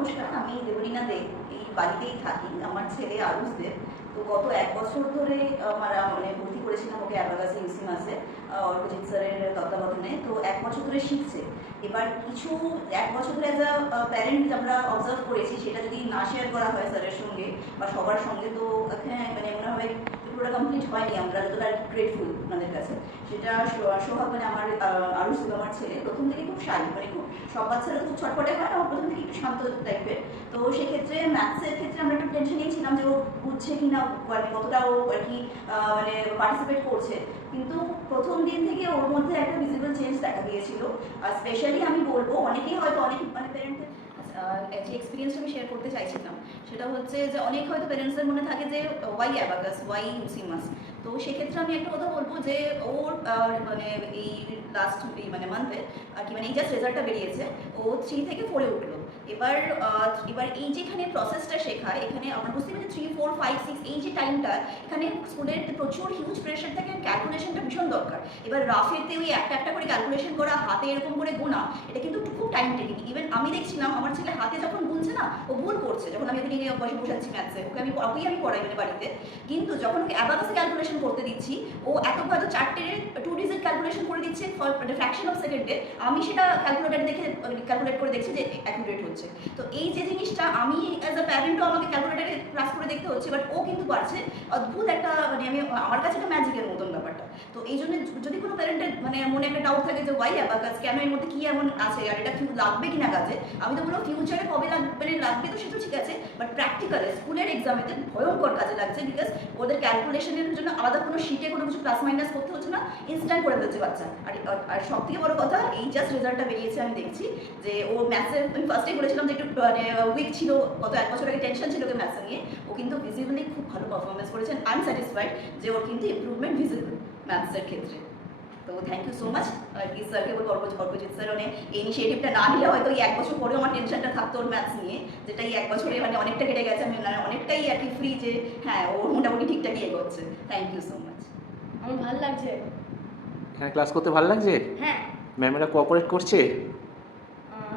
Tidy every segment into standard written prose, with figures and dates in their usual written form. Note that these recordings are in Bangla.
নমস্কার, আমি দেবলীনা দে। এই বাড়িতেই থাকি। আমার ছেলে আরুষ দেব। তো গত ১ বছর ধরে আমরা ভর্তি করেছিলাম ওকে অ্যাবাকাসে ইউসি মাসে অর্কজিৎ স্যারের তত্ত্বাবধানে। তো ১ বছর ধরে শিখছে। এবার কিছু ১ বছর ধরে অ্যাজ আ প্যারেন্ট আমরা অবজার্ভ করেছি, সেটা যদি না শেয়ার করা হয় স্যারের সঙ্গে বা সবার সঙ্গে, তো হ্যাঁ মনে হয় পুরোটা কমপ্লিট হয়নি। আমরা যতটা গ্রেটফুল ওনাদের কাছে। সেটা সোহাগ আমার আরুষ দেব আমার ছেলে প্রথম থেকে খুব শাই, খুব সব বাচ্চারা খুব ছটপটে হয়, আমার প্রথম থেকে একটু শান্ত টাইপের। তো সেক্ষেত্রে ম্যাথসের ক্ষেত্রে আমরা একটু টেনশনেই ছিলাম যে ও বুঝছে কি না, কতটা ও আর কি পার্টিসিপেট করছে। কিন্তু প্রথম দিন থেকে ওর মধ্যে একটা ভিজিবল চেঞ্জ দেখা গিয়েছিল। আর স্পেশালি আমি বলবো, অনেকেই হয়তো অনেক প্যারেন্টদের যে এক্সপিরিয়েন্সটা আমি শেয়ার করতে চাইছিলাম সেটা হচ্ছে যে অনেক হয়তো প্যারেন্টসদের মনে থাকে যে ওয়াই অ্যাবাকাস, ওয়াই ইউসি মাস। তো সেক্ষেত্রে আমি একটা কথা বলবো যে ওর এই লাস্ট মান্থে আর কি এই জাস্ট রেজাল্টটা বেরিয়েছে, ও 3 থেকে 4-এ উঠলো। এবার এই যেখানে প্রসেসটা শেখায়, এখানে আমরা বুঝতে পারি 3, 4, 5, 6 এই যে টাইমটা, এখানে স্কুলের প্রচুর হিউজ প্রেশার থাকে, ক্যালকুলেশনটা ভীষণ দরকার। এবার রাফেতে ওই একটা একটা করে ক্যালকুলেশন করা, হাতে এরকম করে গোনা, এটা কিন্তু খুব টাইম টেকিং। ইভেন আমি দেখছিলাম আমার ছেলে হাতে যখন গুনছে না, ও ভুল করছে। যখন আমি ওকে নিয়ে বসে বসাচ্ছি ম্যাথসে, ওকেই আমি পড়াই বাড়িতে, কিন্তু যখন ওকে অ্যাবাকাসে ক্যালকুলেশন করতে দিচ্ছি, ও হয়তো 4টে 2 ডিজিট ক্যালকুলেশন করে দিচ্ছে ফ্র্যাকশন অফ সেকেন্ডে। আমি সেটা ক্যালকুলেটার দেখে ক্যালকুলেট করে দেখছি যে অ্যাকুরেট হচ্ছে। তো এই যে জিনিসটা আমি অ্যাজ আ প্যারেন্টও আমাকে ক্যালকুলেটারে ক্লাস করে দেখতে হচ্ছে, বাট ও কিন্তু পারছে। অদ্ভুত একটা আমার কাছে একটা ম্যাজিকের মতন ব্যাপারটা। তো এই জন্য যদি কোনো প্যারেন্টের মনে একটা ডাউট থাকে যে ওয়াই অ্যাবাকাস, কেন এর মধ্যে কি এমন আছে, আর এটা লাগবে কিনা কাজে, আমি তো বলবো ফিউচারে কবে লাগবে তো সেটা ঠিক আছে, বাট প্র্যাকটিক্যালে স্কুলের এক্সামেতে ভয়ঙ্কর কাজে লাগছে। বিকজ ওদের ক্যালকুলেশনের জন্য আলাদা কোনো শিটে কোনো কিছু প্লাস মাইনাস করতে হচ্ছে না, ইনস্ট্যান্ট করে ফেলছে বাচ্চা। আর সব থেকে বড় কথা, এই জাস্ট রেজাল্টটা বেরিয়েছে, আমি দেখছি যে ও ম্যাথসে, আমি ফার্স্টেই বলেছিলাম যে একটু উইক ছিল, গত 1 বছর আগে টেনশন ছিল ওকে ম্যাথসে নিয়ে। ও কিন্তু ভিজিবলি খুব ভালো পারফরমেন্স করেছেন। আই এম স্যাটিসফাইড যে ওর কিন্তু ইম্প্রুভমেন্ট ভিজিবল ম্যাথসের ক্ষেত্রে। তো থ্যাংক ইউ সো মাচ। আর কি স্যারকে বলবো, অর্কজিৎ স্যার এই ইনিশিয়েটিভটা না নিলে হয়তো এই 1 বছর পরেও আমার টেনশনটা থাকতো ওর ম্যাথস নিয়ে, যেটা এই 1 বছরে অনেকটা কেটে গেছে। আমি অনেকটাই আর কি ফ্রি যে হ্যাঁ ও মোটামুটি ঠিকঠাকই এগোচ্ছে। Thank you so much. আমার ভালো লাগছে। হ্যাঁ, ক্লাস করতে ভালো লাগছে? হ্যাঁ। ম্যামেরা কোঅপারেট করছে?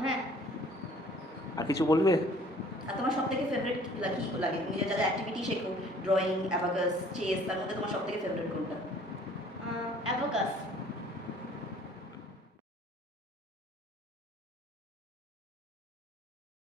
হ্যাঁ। আর কিছু বলবে? আর তোমার সব থেকে ফেভারিট কি লাগে? নিজের যারা অ্যাক্টিভিটি শেখো, ড্রয়িং, অ্যাবাকাস, চেস, তার মধ্যে তোমার সব থেকে ফেভারিট কোনটা? অ্যাবাকাস।